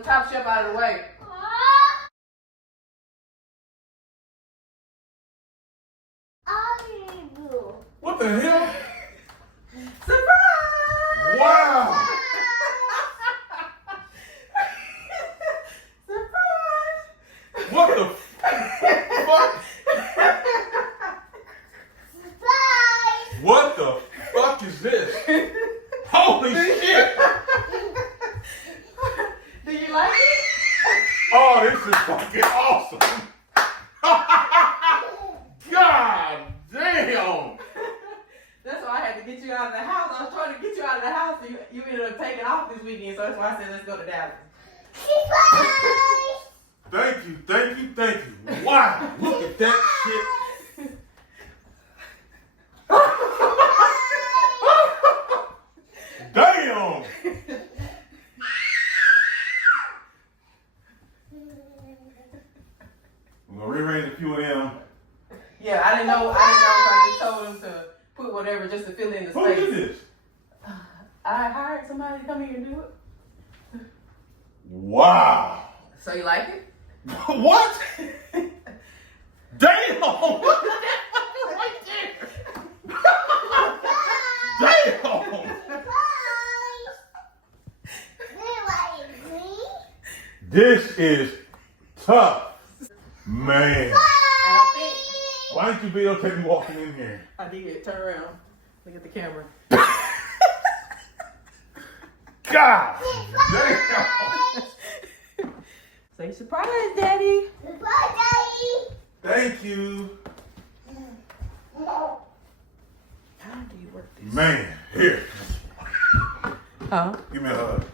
the top shelf out of the way. What the hell? Surprise! Wow! Surprise! What the fuck? What the fuck is this? Holy shit! Do you like it? Oh, this is fucking awesome! God damn! That's why I had to get you out of the house. I was trying to get you out of the house, and you ended up taking off this weekend. So that's why I said let's go to Dallas. Thank you, thank you, thank you. Wow, look at that shit. Damn! I'm gonna rearrange a few of them. Yeah, I didn't know. I just told him to put whatever just to fill in the Who space. did this? I hired somebody to come here and do it. Wow. So you like it? What? Damn! Look at that fucking right there! Damn! This is tough, man. Why didn't you videotape me walking in here? I did. Turn around. Look at the camera. God damn! Say surprise, Daddy. Surprise, Daddy. Thank you. How do you work this? Man, here. Huh? Give me a hug.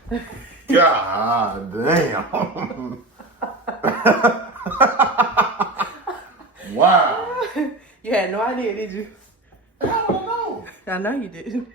God damn. Wow. You had no idea, did you? I don't know. I know you didn't.